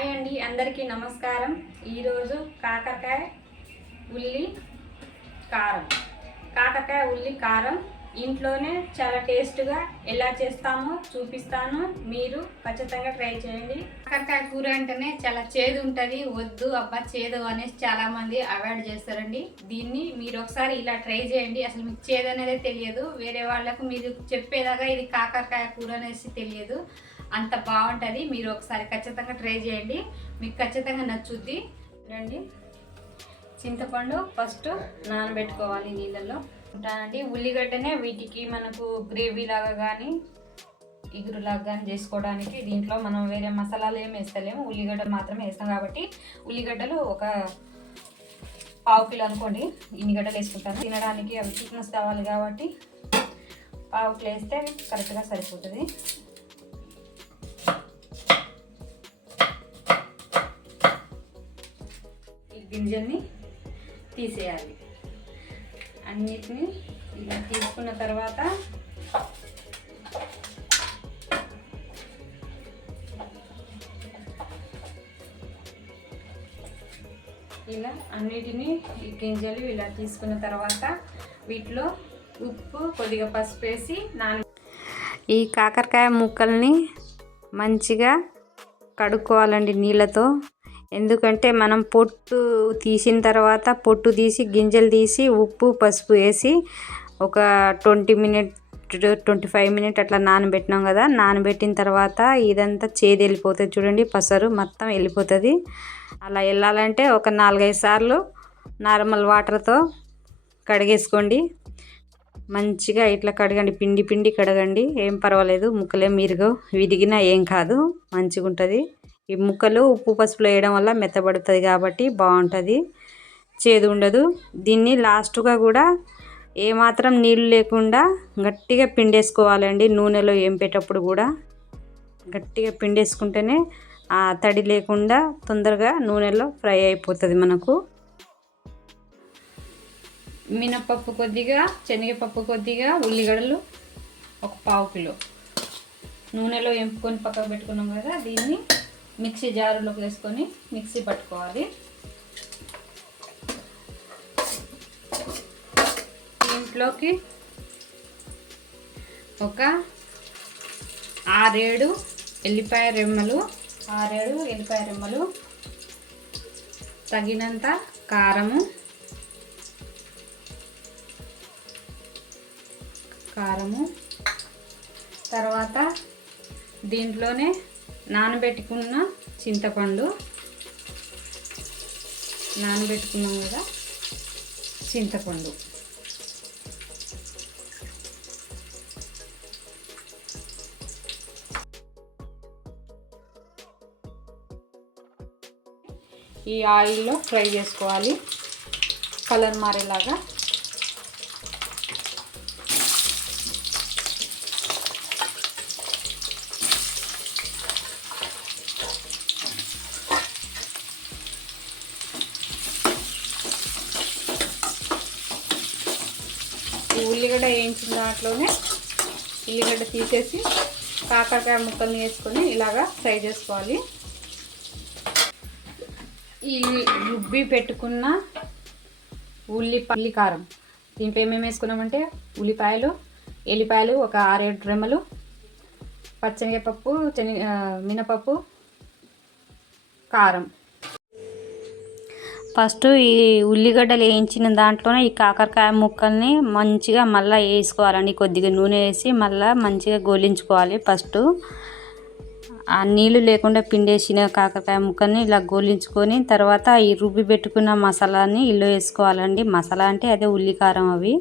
Hi అండి అందరికీ నమస్కారం. ఈరోజు కాకరకాయ ఉల్లి కారం. కాకరకాయ ఉల్లి కారం ఇంట్లోనే చాలా టేస్ట్గా ఎలా చేస్తామో చూపిస్తాను. మీరు ఖచ్చితంగా ట్రై చేయండి. కాకరకాయ కూర అంటేనే చాలా చేదు ఉంటుంది. వద్దు అబ్బా చేదు అనేసి చాలామంది అవాయిడ్ చేస్తారండి. దీన్ని మీరు ఒకసారి ఇలా ట్రై చేయండి. అసలు మీకు చేదు అనేది తెలియదు. వేరే వాళ్ళకు మీరు చెప్పేదాకా ఇది కాకరకాయ కూర అనేసి తెలియదు. అంత బాగుంటుంది. మీరు ఒకసారి ఖచ్చితంగా ట్రై చేయండి. మీకు ఖచ్చితంగా నచ్చుద్ది. రండి. చింతపండు ఫస్ట్ నానబెట్టుకోవాలి నీళ్ళల్లో. ఉంటానండి. ఉల్లిగడ్డనే వీటికి మనకు గ్రేవీ లాగా కానీ ఇగురులాగా కానీ చేసుకోవడానికి దీంట్లో మనం వేరే మసాలాలు ఏమి వేస్తలేము. ఉల్లిగడ్డ మాత్రమే వేస్తాం కాబట్టి ఉల్లిగడ్డలు ఒక పావు కిలో అనుకోండి. ఇన్ని గడ్డలు వేసుకుంటాను. తినడానికి అవి థిక్నెస్ కావాలి కాబట్టి పావు కిలో వేస్తే కరెక్ట్గా సరిపోతుంది. గింజల్ని తీసేయాలి. అన్నిటిని ఇలా తీసుకున్న తర్వాత ఇలా అన్నిటినీ గింజలు ఇలా తీసుకున్న తర్వాత వీటిలో ఉప్పు కొద్దిగా పసుపు వేసి నాన ఈ కాకరకాయ ముక్కల్ని మంచిగా కడుక్కోవాలండి నీళ్ళతో. ఎందుకంటే మనం పొట్టు తీసిన తర్వాత పొట్టు తీసి గింజలు తీసి ఉప్పు పసుపు వేసి ఒక twenty minute twenty five minute అట్లా నానబెట్టినాం కదా. నానబెట్టిన తర్వాత ఇదంతా చేదు వెళ్ళిపోతుంది చూడండి. పసరు మొత్తం వెళ్ళిపోతుంది. అలా వెళ్ళాలంటే ఒక నాలుగైదు సార్లు నార్మల్ వాటర్తో కడిగేసుకోండి. మంచిగా ఇట్లా కడగండి. పిండి పిండి కడగండి. ఏం పర్వాలేదు. ముక్కలేం మీరుగు. విరిగినా ఏం కాదు. మంచిగా ఉంటుంది ఈ ముక్కలు ఉప్పు పసుపులో వేయడం వల్ల మెత్తబడుతుంది కాబట్టి బాగుంటుంది. చేదు ఉండదు. దీన్ని లాస్ట్గా కూడా ఏమాత్రం నీళ్ళు లేకుండా గట్టిగా పిండేసుకోవాలండి నూనెలో ఏంపేటప్పుడు కూడా. గట్టిగా పిండేసుకుంటేనే ఆ తడి లేకుండా తొందరగా నూనెలో ఫ్రై అయిపోతుంది మనకు. మినపప్పు కొద్దిగా శనగపప్పు కొద్దిగా ఉల్లిగడలు ఒక పావు కిలో. నూనెలో ఎంపుకొని పక్కకు పెట్టుకున్నాం కదా దీన్ని మిక్సీ జారులోకి వేసుకొని మిక్సీ పట్టుకోవాలి. దీంట్లోకి ఒక ఆరేడు ఎల్లిపాయ రెమ్మలు ఆరేడు ఎల్లిపాయ రెమ్మలు తగినంత కారము కారము తర్వాత దీంట్లోనే నానబెట్టుకున్న చింతపండు. నానబెట్టుకున్నాం కదా చింతపండు. ఈ ఆయిల్లో ఫ్రై చేసుకోవాలి. కలర్ మారేలాగా ఉల్లిగడ్డ వేయించిన దాంట్లోనే ఉల్లిగడ్డ తీసేసి కాకరకాయ ముక్కల్ని వేసుకొని ఇలాగా ఫ్రై చేసుకోవాలి. ఈ రుబ్బి పెట్టుకున్న ఉల్లిపల్లి కారం దీంట్లో ఏమేమి వేసుకున్నామంటే ఉల్లిపాయలు ఎల్లిపాయలు ఒక ఆరేడు రెమ్మలు పచ్చనిగపప్పు శనగ మినపప్పు కారం. ఫస్ట్ ఈ ఉల్లిగడ్డలు వేయించిన దాంట్లోనే ఈ కాకరకాయ ముక్కల్ని మంచిగా మళ్ళీ వేసుకోవాలండి. కొద్దిగా నూనె వేసి మళ్ళీ మంచిగా గోలించుకోవాలి ఫస్ట్. ఆ నీళ్ళు లేకుండా పిండేసిన కాకరకాయ ముక్కల్ని ఇలా గోలించుకొని తర్వాత ఈ రుబ్బి పెట్టుకున్న మసాలాని ఇల్లు వేసుకోవాలండి. మసాలా అంటే అదే ఉల్లికారం అవి.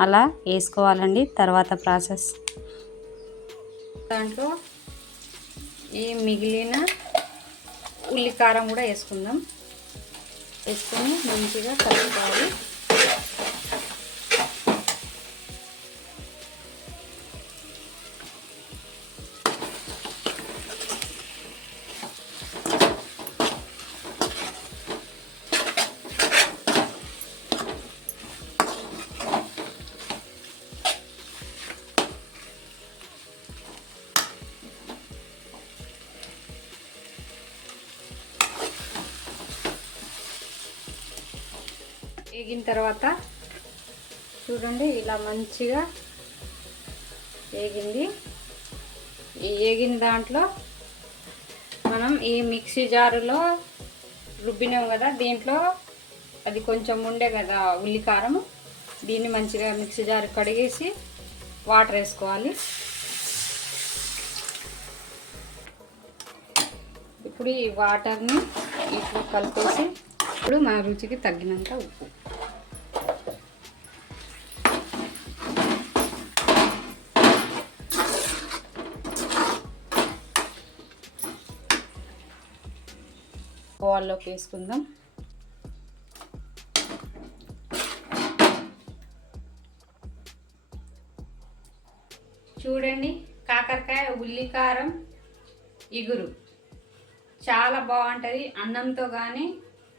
అలా వేసుకోవాలండి తర్వాత ప్రాసెస్. దాంట్లో ఈ మిగిలిన ఉల్లికారం కూడా వేసుకుందాం. వేసుకొని మంచిగా కలుపుకోవాలి వేగిన తర్వాత చూడండి ఇలా మంచిగా వేగింది. ఈ వేగిన దాంట్లో మనం ఈ మిక్సీ జారులో రుబ్బినాం కదా దీంట్లో అది కొంచెం ఉండే కదా ఉల్లికారం దీన్ని మంచిగా మిక్సీ జారు కడిగేసి వాటర్ వేసుకోవాలి. ఇప్పుడు ఈ వాటర్ని ఇట్లా కలిపేసి ఇప్పుడు మన రుచికి తగ్గినంత ఉప్పు. బౌల్లోకి వేసుకుందాం. చూడండి కాకరకాయ ఉల్లికారం ఇగురు. చాలా బాగుంటుంది. అన్నంతో కానీ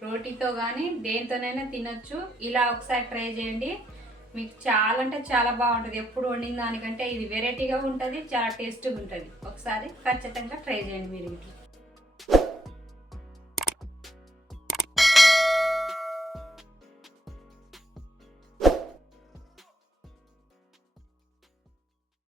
రోటీతో కానీ దేనితోనైనా తినొచ్చు. ఇలా ఒకసారి ట్రై చేయండి. మీకు చాలా అంటే చాలా బాగుంటుంది. ఎప్పుడు వండిన దానికంటే ఇది వెరైటీగా ఉంటుంది చాలా టేస్టీగా ఉంటుంది. ఒకసారి ఖచ్చితంగా ట్రై చేయండి మీరు ఇంట్లో